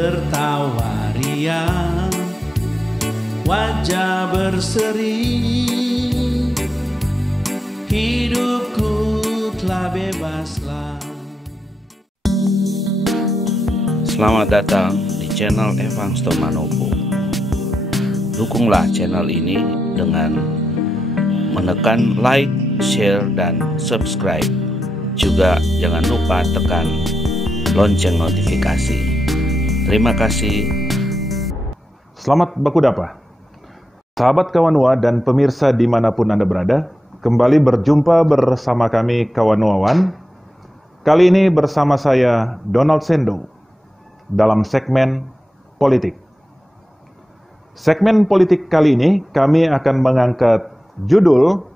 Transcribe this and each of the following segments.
tertawa riang, wajah berseri, hidupku telah bebaslah. Selamat datang di channel Evans Tomanopo. Dukunglah channel ini dengan menekan like, share, dan subscribe. Juga jangan lupa tekan lonceng notifikasi. Terima kasih. Selamat Bakudapa, sahabat Kawanua dan pemirsa dimanapun Anda berada. Kembali berjumpa bersama kami Kawanuawan. Kali ini bersama saya Donald Sendo dalam segmen politik. Segmen politik kali ini kami akan mengangkat judul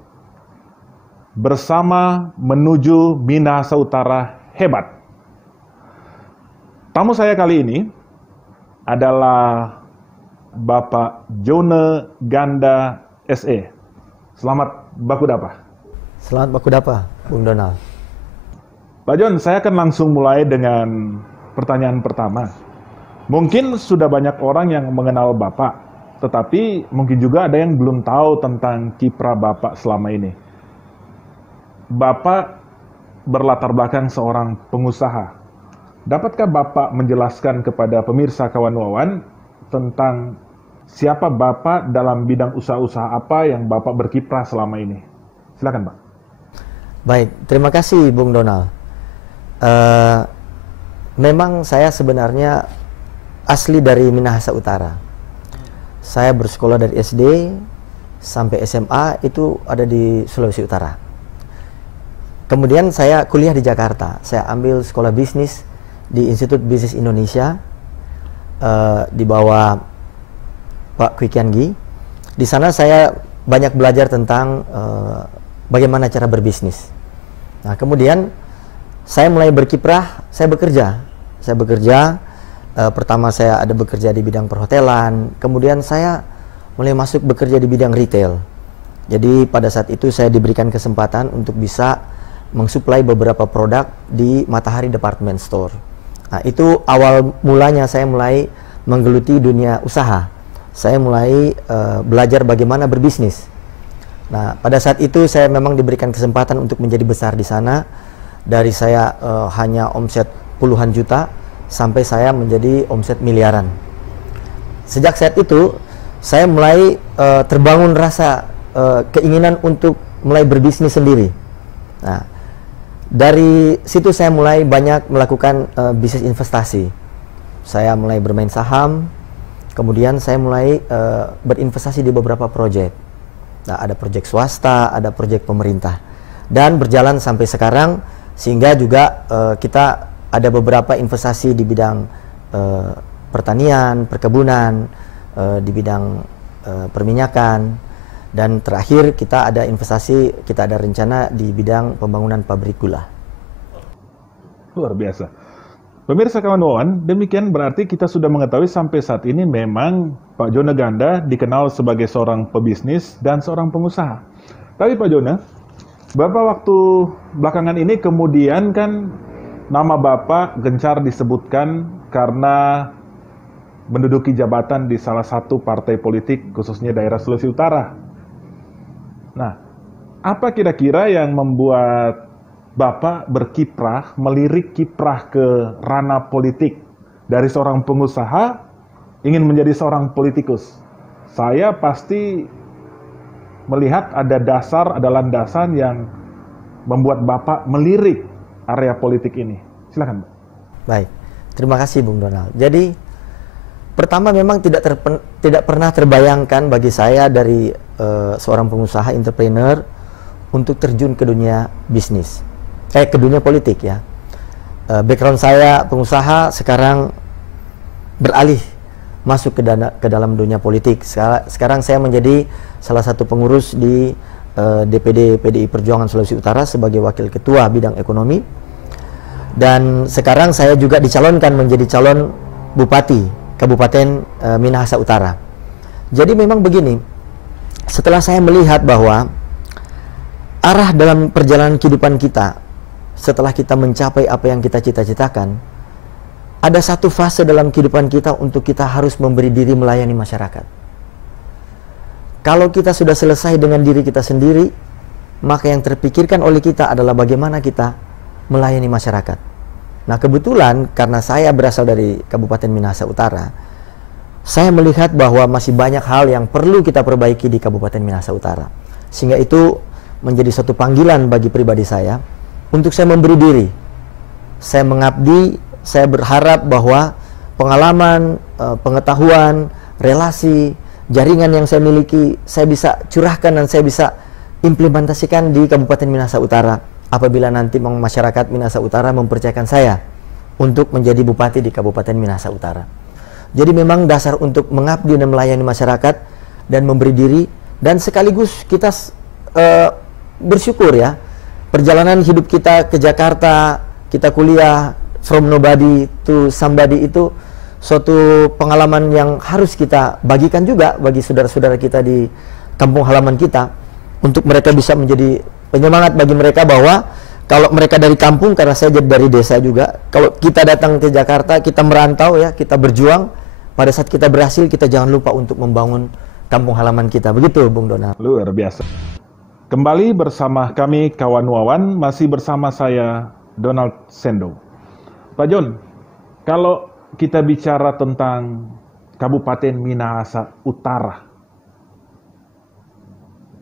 Bersama Menuju Minahasa Utara Hebat. Tamu saya kali ini adalah Bapak Jone Ganda SE. Selamat Bakudapa. Selamat Bakudapa, Bung Donald. Pak Jon, saya akan langsung mulai dengan pertanyaan pertama. Mungkin sudah banyak orang yang mengenal Bapak, tetapi mungkin juga ada yang belum tahu tentang kiprah Bapak selama ini. Bapak berlatar belakang seorang pengusaha. Dapatkah Bapak menjelaskan kepada pemirsa Kawanuawan tentang siapa Bapak dalam bidang usaha-usaha apa yang Bapak berkiprah selama ini? Silakan, Pak. Baik, terima kasih Bung Donald. Memang saya sebenarnya asli dari Minahasa Utara. Saya bersekolah dari SD sampai SMA itu ada di Sulawesi Utara. Kemudian saya kuliah di Jakarta. Saya ambil sekolah bisnis di Institut Bisnis Indonesia di bawah Pak Kwi Kian Gi. Di sana saya banyak belajar tentang bagaimana cara berbisnis. Nah, kemudian saya mulai berkiprah, saya bekerja. Pertama saya ada bekerja di bidang perhotelan, kemudian saya mulai masuk bekerja di bidang retail. Jadi pada saat itu saya diberikan kesempatan untuk bisa mensuplai beberapa produk di Matahari Department Store. Nah, itu awal mulanya saya mulai menggeluti dunia usaha. Saya mulai belajar bagaimana berbisnis. Nah, pada saat itu saya memang diberikan kesempatan untuk menjadi besar di sana. Dari saya hanya omset puluhan juta sampai saya menjadi omset miliaran. Sejak saat itu saya mulai terbangun rasa keinginan untuk mulai berbisnis sendiri. Nah, dari situ saya mulai banyak melakukan bisnis investasi. Saya mulai bermain saham, kemudian saya mulai berinvestasi di beberapa proyek. Nah, ada proyek swasta, ada proyek pemerintah, dan berjalan sampai sekarang, sehingga juga kita ada beberapa investasi di bidang pertanian, perkebunan, di bidang perminyakan, dan terakhir kita ada investasi, kita ada rencana di bidang pembangunan pabrik gula. Luar biasa. Pemirsa Kawanuawan, demikian berarti kita sudah mengetahui sampai saat ini memang Pak Jone Ganda dikenal sebagai seorang pebisnis dan seorang pengusaha. Tapi Pak Jone, Bapak waktu belakangan ini kemudian kan nama Bapak gencar disebutkan karena menduduki jabatan di salah satu partai politik, khususnya daerah Sulawesi Utara. Nah, apa kira-kira yang membuat Bapak berkiprah, melirik kiprah ke ranah politik dari seorang pengusaha ingin menjadi seorang politikus? Saya pasti melihat ada dasar, ada landasan yang membuat Bapak melirik area politik ini. Silakan, Pak. Baik, terima kasih Bung Donald. Jadi pertama memang tidak pernah terbayangkan bagi saya dari seorang pengusaha entrepreneur untuk terjun ke dunia bisnis, ke dunia politik ya. Background saya pengusaha, sekarang beralih masuk ke dalam dunia politik. Sekarang saya menjadi salah satu pengurus di DPD PDI Perjuangan Sulawesi Utara sebagai wakil ketua bidang ekonomi, dan sekarang saya juga dicalonkan menjadi calon bupati Kabupaten Minahasa Utara. Jadi memang begini, setelah saya melihat bahwa arah dalam perjalanan kehidupan kita setelah kita mencapai apa yang kita cita-citakan, ada satu fase dalam kehidupan kita untuk kita harus memberi diri melayani masyarakat. Kalau kita sudah selesai dengan diri kita sendiri, maka yang terpikirkan oleh kita adalah bagaimana kita melayani masyarakat. Nah, kebetulan karena saya berasal dari Kabupaten Minahasa Utara, saya melihat bahwa masih banyak hal yang perlu kita perbaiki di Kabupaten Minahasa Utara. Sehingga itu menjadi satu panggilan bagi pribadi saya untuk saya memberi diri. Saya mengabdi, saya berharap bahwa pengalaman, pengetahuan, relasi, jaringan yang saya miliki, saya bisa curahkan dan saya bisa implementasikan di Kabupaten Minahasa Utara apabila nanti masyarakat Minahasa Utara mempercayakan saya untuk menjadi bupati di Kabupaten Minahasa Utara. Jadi memang dasar untuk mengabdi dan melayani masyarakat dan memberi diri, dan sekaligus kita bersyukur ya, perjalanan hidup kita ke Jakarta, kita kuliah from nobody to somebody, itu suatu pengalaman yang harus kita bagikan juga bagi saudara-saudara kita di kampung halaman kita, untuk mereka bisa menjadi penyemangat bagi mereka bahwa kalau mereka dari kampung, karena saya jadi dari desa juga, kalau kita datang ke Jakarta, kita merantau ya, kita berjuang, pada saat kita berhasil, kita jangan lupa untuk membangun kampung halaman kita. Begitu, Bung Donald. Luar biasa. Kembali bersama kami kawan Wawan, masih bersama saya Donald Sendo. Pak John, kalau kita bicara tentang Kabupaten Minahasa Utara,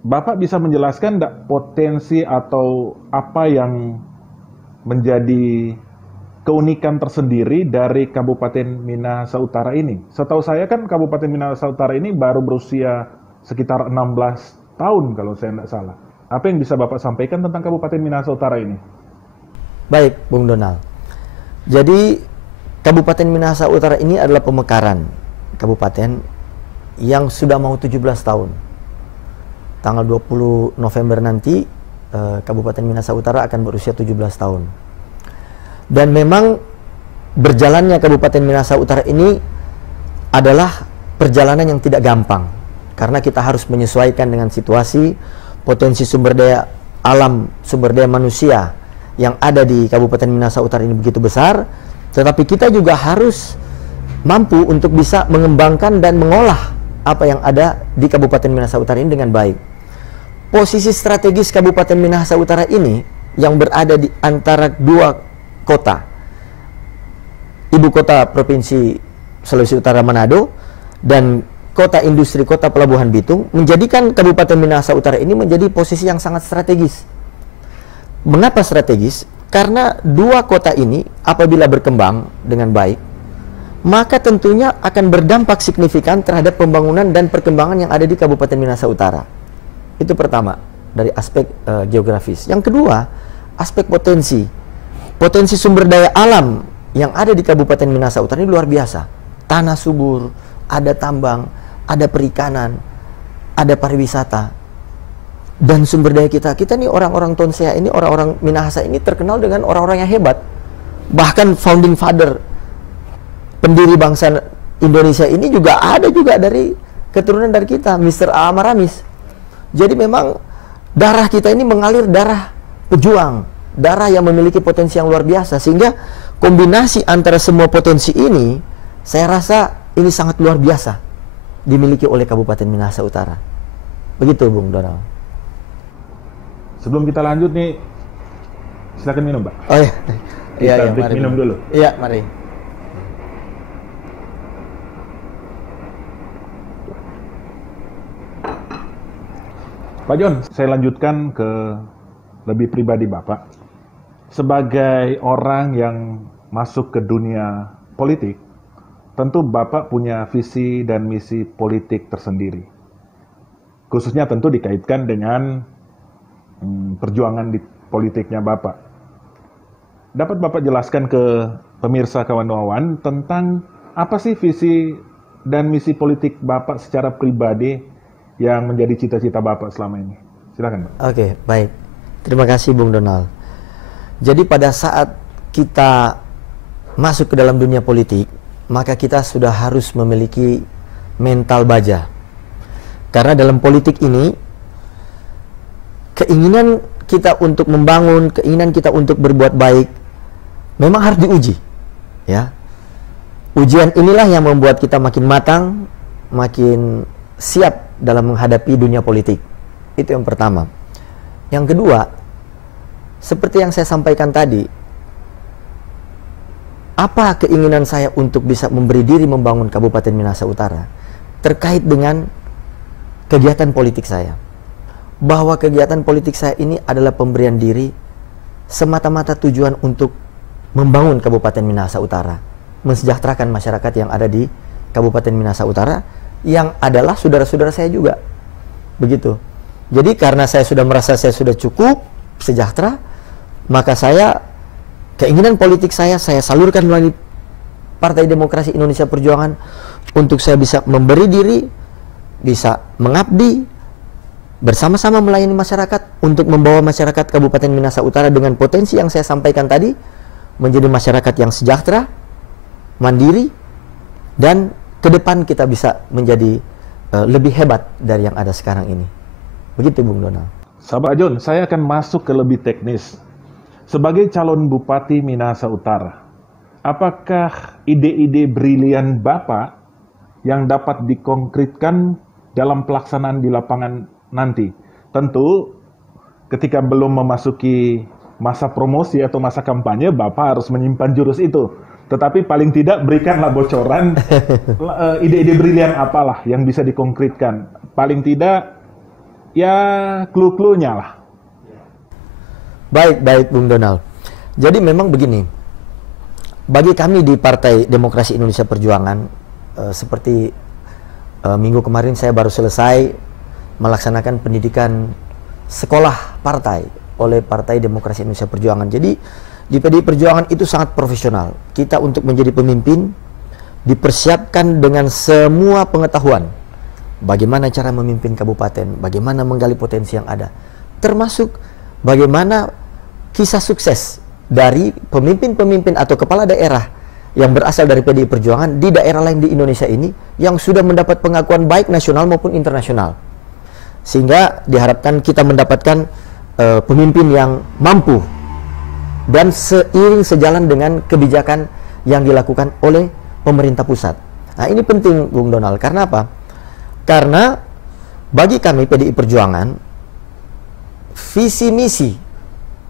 Bapak bisa menjelaskan enggak potensi atau apa yang menjadi keunikan tersendiri dari Kabupaten Minahasa Utara ini? Setahu saya kan Kabupaten Minahasa Utara ini baru berusia sekitar 16 tahun kalau saya tidak salah. Apa yang bisa Bapak sampaikan tentang Kabupaten Minahasa Utara ini? Baik, Bung Donald. Jadi Kabupaten Minahasa Utara ini adalah pemekaran kabupaten yang sudah mau 17 tahun. Tanggal 20 November nanti Kabupaten Minahasa Utara akan berusia 17 tahun. Dan memang berjalannya Kabupaten Minahasa Utara ini adalah perjalanan yang tidak gampang, karena kita harus menyesuaikan dengan situasi, potensi sumber daya alam, sumber daya manusia yang ada di Kabupaten Minahasa Utara ini begitu besar, tetapi kita juga harus mampu untuk bisa mengembangkan dan mengolah apa yang ada di Kabupaten Minahasa Utara ini dengan baik. Posisi strategis Kabupaten Minahasa Utara ini yang berada di antara dua kota, ibu kota Provinsi Sulawesi Utara Manado dan kota industri kota Pelabuhan Bitung, menjadikan Kabupaten Minahasa Utara ini menjadi posisi yang sangat strategis. Mengapa strategis? Karena dua kota ini apabila berkembang dengan baik, maka tentunya akan berdampak signifikan terhadap pembangunan dan perkembangan yang ada di Kabupaten Minahasa Utara. Itu pertama, dari aspek geografis. Yang kedua, aspek potensi. Potensi sumber daya alam yang ada di Kabupaten Minahasa Utara ini luar biasa. Tanah subur, ada tambang, ada perikanan, ada pariwisata. Dan sumber daya kita nih orang-orang Tonsea ini, orang-orang Minahasa ini terkenal dengan orang-orang yang hebat. Bahkan founding father, pendiri bangsa Indonesia ini juga ada juga dari keturunan dari kita, Mr. Amaramis. Jadi memang darah kita ini mengalir darah pejuang, darah yang memiliki potensi yang luar biasa, sehingga kombinasi antara semua potensi ini, saya rasa ini sangat luar biasa dimiliki oleh Kabupaten Minahasa Utara. Begitu, Bung Donald. Sebelum kita lanjut nih, silakan minum, Pak. Oh iya. Kita break minum dulu. Iya, mari. Pak John, saya lanjutkan ke lebih pribadi Bapak. Sebagai orang yang masuk ke dunia politik, tentu Bapak punya visi dan misi politik tersendiri. Khususnya tentu dikaitkan dengan perjuangan di politiknya Bapak. Dapat Bapak jelaskan ke pemirsa kawan Wawan tentang apa sih visi dan misi politik Bapak secara pribadi yang menjadi cita-cita Bapak selama ini? Silakan, Pak. Oke, baik. Terima kasih, Bung Donald. Jadi pada saat kita masuk ke dalam dunia politik, maka kita sudah harus memiliki mental baja. Karena dalam politik ini, keinginan kita untuk membangun, keinginan kita untuk berbuat baik, memang harus diuji. Ya. Ujian inilah yang membuat kita makin matang, makin siap dalam menghadapi dunia politik. Itu yang pertama. Yang kedua, seperti yang saya sampaikan tadi, apa keinginan saya untuk bisa memberi diri membangun Kabupaten Minahasa Utara terkait dengan kegiatan politik saya. Bahwa kegiatan politik saya ini adalah pemberian diri semata-mata tujuan untuk membangun Kabupaten Minahasa Utara, mensejahterakan masyarakat yang ada di Kabupaten Minahasa Utara, yang adalah saudara-saudara saya juga. Begitu. Jadi karena saya sudah merasa saya sudah cukup sejahtera, maka keinginan politik saya salurkan melalui Partai Demokrasi Indonesia Perjuangan untuk saya bisa memberi diri, bisa mengabdi, bersama-sama melayani masyarakat untuk membawa masyarakat Kabupaten Minahasa Utara dengan potensi yang saya sampaikan tadi menjadi masyarakat yang sejahtera, mandiri, dan ke depan kita bisa menjadi lebih hebat dari yang ada sekarang ini. Begitu Bung Donald. Sahabat John, saya akan masuk ke lebih teknis. Sebagai calon Bupati Minahasa Utara, apakah ide-ide brilian Bapak yang dapat dikonkretkan dalam pelaksanaan di lapangan nanti? Tentu ketika belum memasuki masa promosi atau masa kampanye, Bapak harus menyimpan jurus itu. Tetapi paling tidak berikanlah bocoran ide-ide brilian apalah yang bisa dikonkretkan. Paling tidak ya clue-cluenya lah. Baik Bung Donald. Jadi memang begini, bagi kami di Partai Demokrasi Indonesia Perjuangan, seperti minggu kemarin saya baru selesai melaksanakan pendidikan sekolah partai oleh Partai Demokrasi Indonesia Perjuangan. Jadi di PDI Perjuangan itu sangat profesional. Kita untuk menjadi pemimpin dipersiapkan dengan semua pengetahuan. Bagaimana cara memimpin kabupaten, bagaimana menggali potensi yang ada, termasuk bagaimana kisah sukses dari pemimpin-pemimpin atau kepala daerah yang berasal dari PDI Perjuangan di daerah lain di Indonesia ini yang sudah mendapat pengakuan baik nasional maupun internasional. Sehingga diharapkan kita mendapatkan pemimpin yang mampu dan seiring sejalan dengan kebijakan yang dilakukan oleh pemerintah pusat. Nah, ini penting Bung Donald. Karena apa? Karena bagi kami PDI Perjuangan, visi misi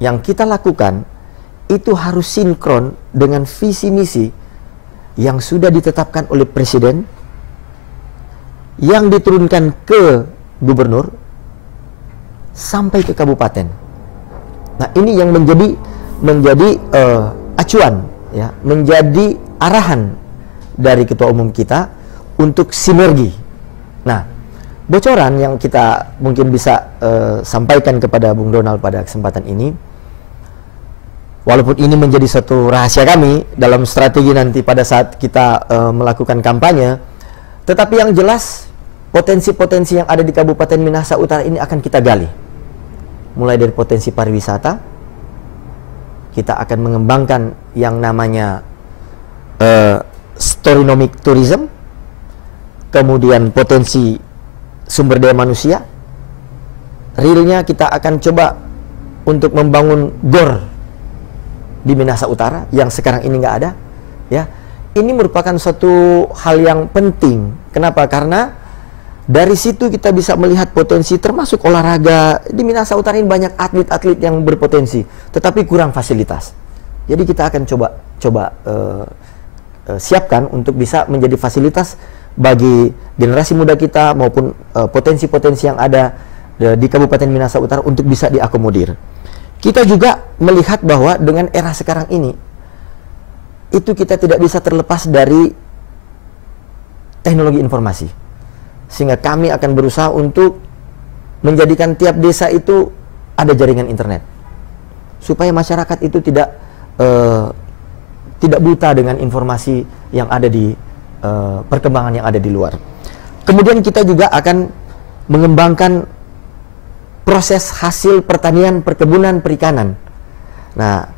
yang kita lakukan itu harus sinkron dengan visi misi yang sudah ditetapkan oleh Presiden, yang diturunkan ke Gubernur sampai ke kabupaten. Nah, ini yang menjadi acuan, ya, menjadi arahan dari Ketua Umum kita untuk sinergi. Nah, bocoran yang kita mungkin bisa sampaikan kepada Bung Donald pada kesempatan ini, walaupun ini menjadi satu rahasia kami dalam strategi nanti pada saat kita melakukan kampanye, tetapi yang jelas potensi-potensi yang ada di Kabupaten Minahasa Utara ini akan kita gali. Mulai dari potensi pariwisata, kita akan mengembangkan yang namanya storynomic tourism, kemudian potensi sumber daya manusia. Realnya kita akan coba untuk membangun GOR di Minahasa Utara yang sekarang ini nggak ada, ya. Ini merupakan suatu hal yang penting. Kenapa? Karena dari situ kita bisa melihat potensi, termasuk olahraga. Di Minahasa Utara ini banyak atlet-atlet yang berpotensi, tetapi kurang fasilitas. Jadi kita akan coba siapkan untuk bisa menjadi fasilitas bagi generasi muda kita maupun potensi-potensi yang ada di Kabupaten Minahasa Utara untuk bisa diakomodir. Kita juga melihat bahwa dengan era sekarang ini, itu kita tidak bisa terlepas dari teknologi informasi. Sehingga kami akan berusaha untuk menjadikan tiap desa itu ada jaringan internet, supaya masyarakat itu tidak buta dengan informasi yang ada di perkembangan yang ada di luar. Kemudian kita juga akan mengembangkan proses hasil pertanian, perkebunan, perikanan. Nah,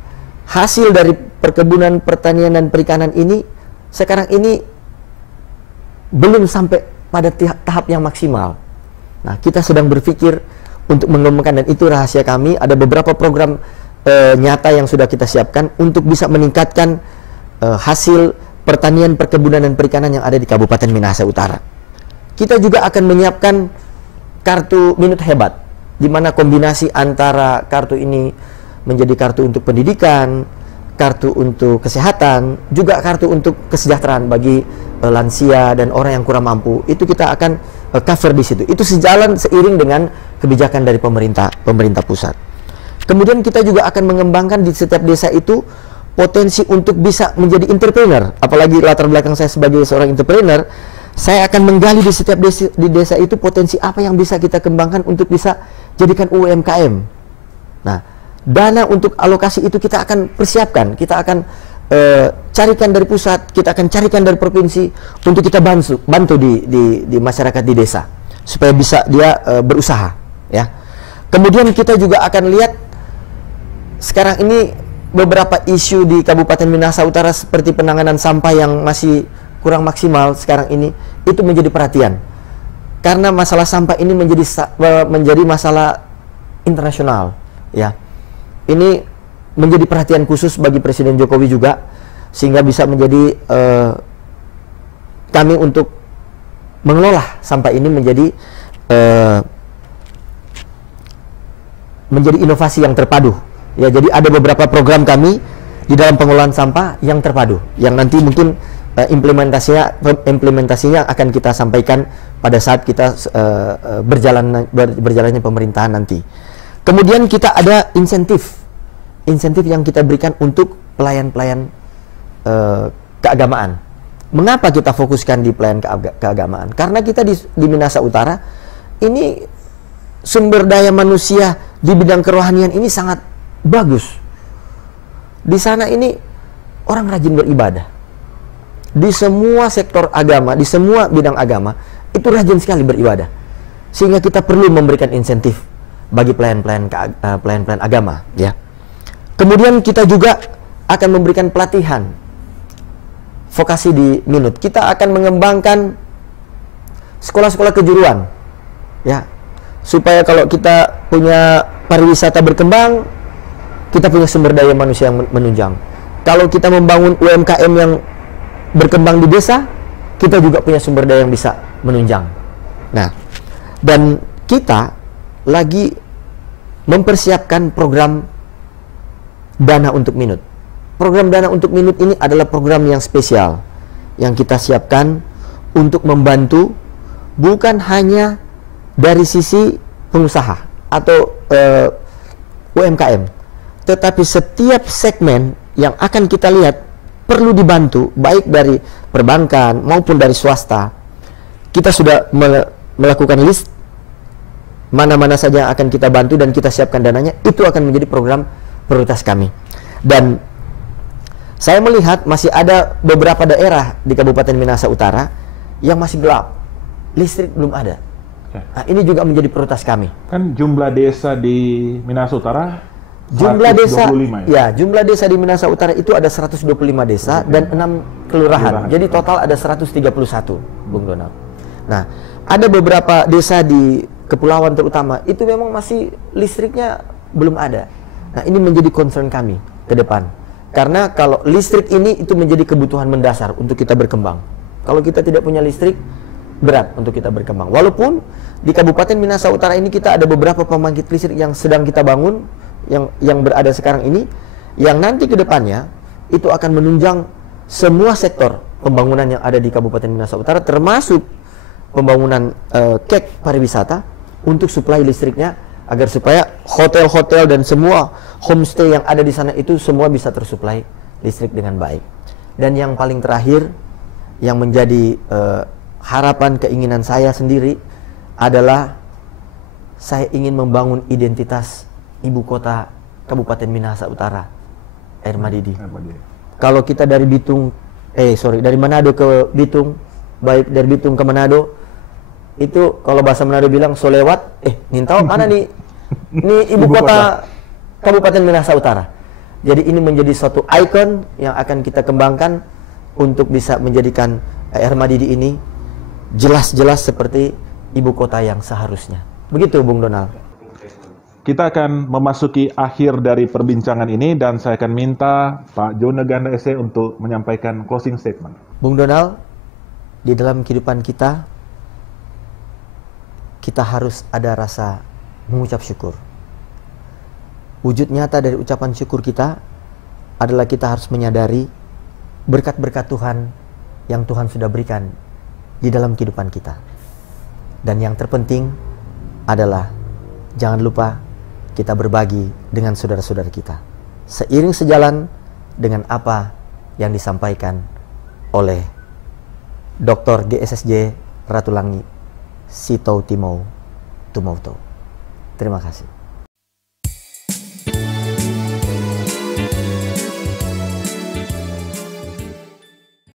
hasil dari perkebunan, pertanian, dan perikanan ini sekarang ini belum sampai pada tahap yang maksimal. Nah, kita sedang berpikir untuk mengembangkan, dan itu rahasia kami. Ada beberapa program nyata yang sudah kita siapkan untuk bisa meningkatkan hasil pertanian, perkebunan, dan perikanan yang ada di Kabupaten Minahasa Utara. Kita juga akan menyiapkan kartu Minut Hebat, di mana kombinasi antara kartu ini menjadi kartu untuk pendidikan, kartu untuk kesehatan, juga kartu untuk kesejahteraan bagi lansia dan orang yang kurang mampu. Itu kita akan cover di situ. Itu sejalan seiring dengan kebijakan dari pemerintah pusat. Kemudian kita juga akan mengembangkan di setiap desa itu potensi untuk bisa menjadi entrepreneur. Apalagi latar belakang saya sebagai seorang entrepreneur, saya akan menggali di setiap desa itu potensi apa yang bisa kita kembangkan untuk bisa jadikan UMKM. Nah, dana untuk alokasi itu kita akan persiapkan, kita akan carikan dari pusat, kita akan carikan dari provinsi untuk kita bantu di masyarakat di desa supaya bisa dia berusaha, ya. Kemudian kita juga akan lihat sekarang ini beberapa isu di Kabupaten Minahasa Utara seperti penanganan sampah yang masih kurang maksimal sekarang ini, itu menjadi perhatian karena masalah sampah ini menjadi masalah internasional, ya. Ini menjadi perhatian khusus bagi Presiden Jokowi juga, sehingga bisa menjadi kami untuk mengelola sampah ini menjadi inovasi yang terpadu. Ya, jadi ada beberapa program kami di dalam pengelolaan sampah yang terpadu, yang nanti mungkin implementasinya akan kita sampaikan pada saat kita berjalannya pemerintahan nanti. Kemudian kita ada insentif yang kita berikan untuk pelayan-pelayan keagamaan. Mengapa kita fokuskan di pelayan keagamaan? Karena kita di Minahasa Utara ini sumber daya manusia di bidang kerohanian ini sangat bagus. Di sana ini orang rajin beribadah. Di semua sektor agama, di semua bidang agama itu rajin sekali beribadah. Sehingga kita perlu memberikan insentif bagi pelayan-pelayan agama, ya. Kemudian kita juga akan memberikan pelatihan vokasi di Minut. Kita akan mengembangkan sekolah-sekolah kejuruan, ya, supaya kalau kita punya pariwisata berkembang, kita punya sumber daya manusia yang menunjang. Kalau kita membangun UMKM yang berkembang di desa, kita juga punya sumber daya yang bisa menunjang. Nah, dan kita lagi mempersiapkan program Dana untuk Minut. Program Dana untuk Minut ini adalah program yang spesial yang kita siapkan untuk membantu bukan hanya dari sisi pengusaha atau UMKM, tetapi setiap segmen yang akan kita lihat perlu dibantu, baik dari perbankan maupun dari swasta. Kita sudah melakukan list mana-mana saja yang akan kita bantu dan kita siapkan dananya. Itu akan menjadi program prioritas kami. Dan saya melihat masih ada beberapa daerah di Kabupaten Minahasa Utara yang masih gelap, listrik belum ada. Nah, ini juga menjadi prioritas kami. Kan jumlah desa di Minahasa Utara jumlah desa, 125, ya, jumlah desa di Minahasa Utara itu ada 125 desa dan 6 kelurahan. Jadi total ada 131, Bung Donald. Nah, ada beberapa desa di kepulauan terutama itu memang masih listriknya belum ada. Nah, ini menjadi concern kami ke depan. Karena kalau listrik ini itu menjadi kebutuhan mendasar untuk kita berkembang. Kalau kita tidak punya listrik, berat untuk kita berkembang. Walaupun di Kabupaten Minahasa Utara ini kita ada beberapa pembangkit listrik yang sedang kita bangun, yang berada sekarang ini, yang nanti ke depannya itu akan menunjang semua sektor pembangunan yang ada di Kabupaten Minahasa Utara, termasuk pembangunan kek pariwisata untuk suplai listriknya, agar supaya hotel-hotel dan semua homestay yang ada di sana itu semua bisa tersuplai listrik dengan baik. Dan yang paling terakhir, yang menjadi harapan keinginan saya sendiri adalah saya ingin membangun identitas ibu kota Kabupaten Minahasa Utara, Air Madidi. Kalau kita dari dari Manado ke Bitung, baik dari Bitung ke Manado, itu kalau bahasa Manado bilang so lewat, nintau mana nih? Ini ibu kota Kabupaten Minahasa Utara. Jadi ini menjadi suatu ikon yang akan kita kembangkan untuk bisa menjadikan Air Madidi ini jelas-jelas seperti ibu kota yang seharusnya. Begitu, Bung Donald. kita akan memasuki akhir dari perbincangan ini dan saya akan minta Pak Joneganda SE untuk menyampaikan closing statement. Bung Donald, di dalam kehidupan kita harus ada rasa mengucap syukur. Wujud nyata dari ucapan syukur kita adalah kita harus menyadari berkat-berkat Tuhan yang Tuhan sudah berikan di dalam kehidupan kita. Dan yang terpenting adalah jangan lupa kita berbagi dengan saudara-saudara kita. Seiring sejalan dengan apa yang disampaikan oleh Dr. GSSJ Ratulangi Sitou Timou Tumauto. Terima kasih.